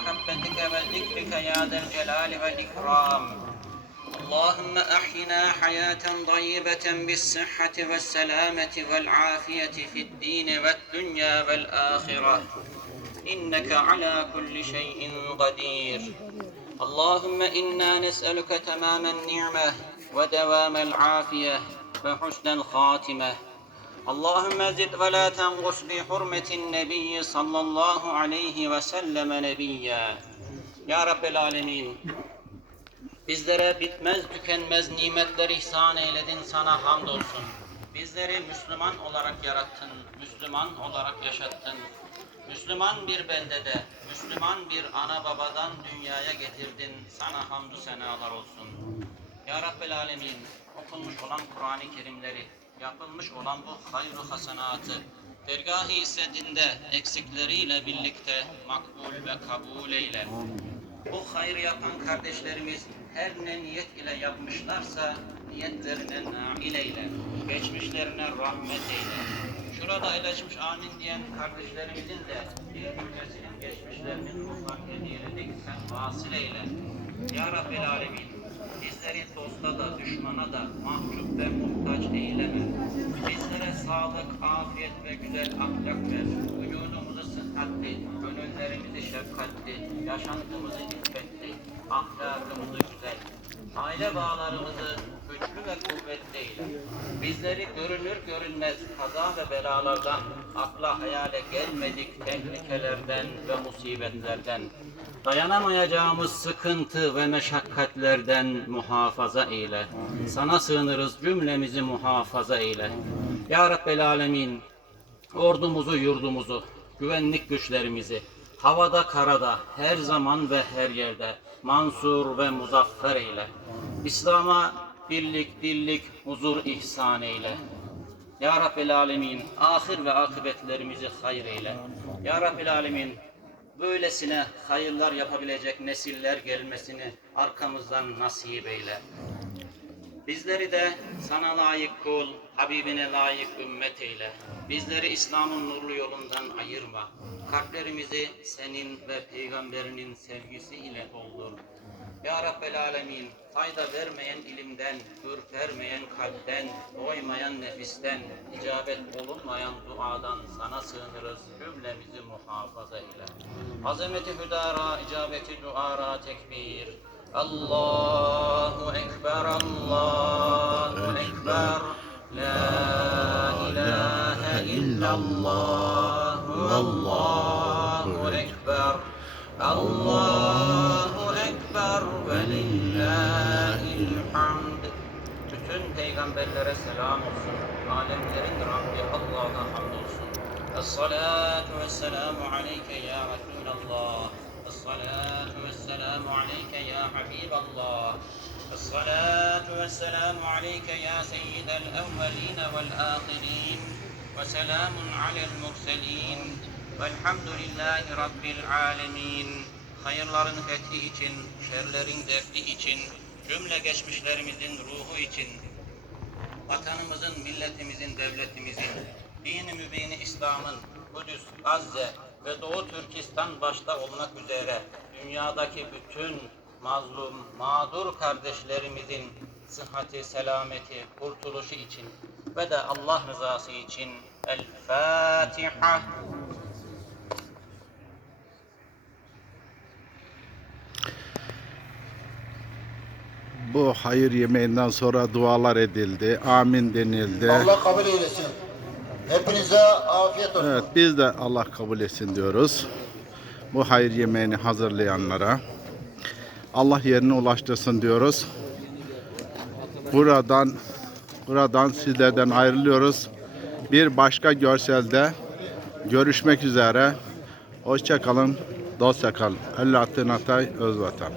محبتك وذكرك يا ذا الجلال والإكرام. اللهم أحينا حياة طيبة بالصحة والسلامة والعافية في الدين والدنيا والآخرة. إنك على كل شيء قدير. اللهم إنا نسألك تمام النعمة ودوام العافية وحسن الخاتمة. Allahümme zid ve la tenqus bi hurmetin nebiyyi sallallahu aleyhi ve selleme nebiyye. Ya Rabbel Alemin, bizlere bitmez tükenmez nimetler ihsan eyledin sana hamdolsun. Bizleri Müslüman olarak yarattın, Müslüman olarak yaşattın. Müslüman bir beldede, Müslüman bir ana babadan dünyaya getirdin. Sana hamdü senalar olsun. Ya Rabbel Alemin, okunmuş olan Kur'an-ı Kerimleri, yapılmış olan bu hayru hasenatı, dergâh-ı hissetinde eksikleriyle birlikte makbul ve kabul eyle. Bu hayır yapan kardeşlerimiz her ne niyet ile yapmışlarsa niyetlerine nail eyle. Geçmişlerine rahmet eyle. Şurada ilaçmış amin diyen kardeşlerimizin de bir cümlesinin geçmişlerini mutlak hediyeledik sen vasıl eyle. Ya Rabbel Alemin bizleri dosta da düşmana da mahcup ve muhtaç eyleme. Bizlere sağlık, afiyet ve güzel ahlak ver. Vücudumuzu sıhhatli, gönüllerimizi şefkatli, yaşantımızı iffetli, ahlakımızı güzel, aile bağlarımızı güçlü ve kuvvetli eyle. Bizleri görünür görünmez kaza ve belalardan, akla hayale gelmedik tehlikelerden ve musibetlerden, dayanamayacağımız sıkıntı ve meşakkatlerden muhafaza eyle. Sana sığınırız cümlemizi muhafaza eyle. Ya Rabbel Alemin, ordumuzu, yurdumuzu, güvenlik güçlerimizi, havada, karada, her zaman ve her yerde mansur ve muzaffer eyle. İslam'a birlik, dillik, huzur ihsan eyle. Ya Rabbel Alemin, ahir ve akıbetlerimizi hayır eyle. Ya Rabbel Alemin, böylesine hayırlar yapabilecek nesiller gelmesini arkamızdan nasip eyle. Bizleri de sana layık kul, Habibine layık ümmet eyle. Bizleri İslam'ın nurlu yolundan ayırma. Kalplerimizi senin ve peygamberinin sevgisiyle doldur. Ya Rabbel Alemin, fayda vermeyen ilimden, ürpermeyen kalpten, doymayan nefisten, icabet olunmayan duadan sana sığınırız, cümlemizi muhafaza eyle. Azameti hüdara, icabeti duara tekbir. الله أكبر الله أكبر لا إله إلا الله والله أكبر الله أكبر ولله الحمد Bütün peygamberlere selam olsun. Alemlerin Rabbi Allah'a hamdolsun. Es-salatu ve selamu aleyke ya Resulallah. Es-salatu vesselamu aleyke ya Habiballah. Es-salatu vesselamu aleyke ya seyyidel evveline vel ahirin. Ve selamun alel murselin. Velhamdülillahi Rabbil alemin. Hayırların fethi için, şerlerin defi için, cümle geçmişlerimizin ruhu için, vatanımızın, milletimizin, devletimizin, dini mübini İslam'ın, Kudüs, Gazze ve Doğu Türkistan başta olmak üzere dünyadaki bütün mazlum, mağdur kardeşlerimizin sıhhati, selameti, kurtuluşu için ve de Allah rızası için El Fatiha. Bu hayır yemeğinden sonra dualar edildi. Amin denildi. Allah kabul eylesin. Hepinize afiyet olsun. Evet biz de Allah kabul etsin diyoruz. Bu hayır yemeğini hazırlayanlara. Allah yerine ulaştırsın diyoruz. Buradan buradan sizlerden ayrılıyoruz. Bir başka görselde görüşmek üzere. Hoşça kalın. Dostça kalın. Alaaddin Atay Özvatan.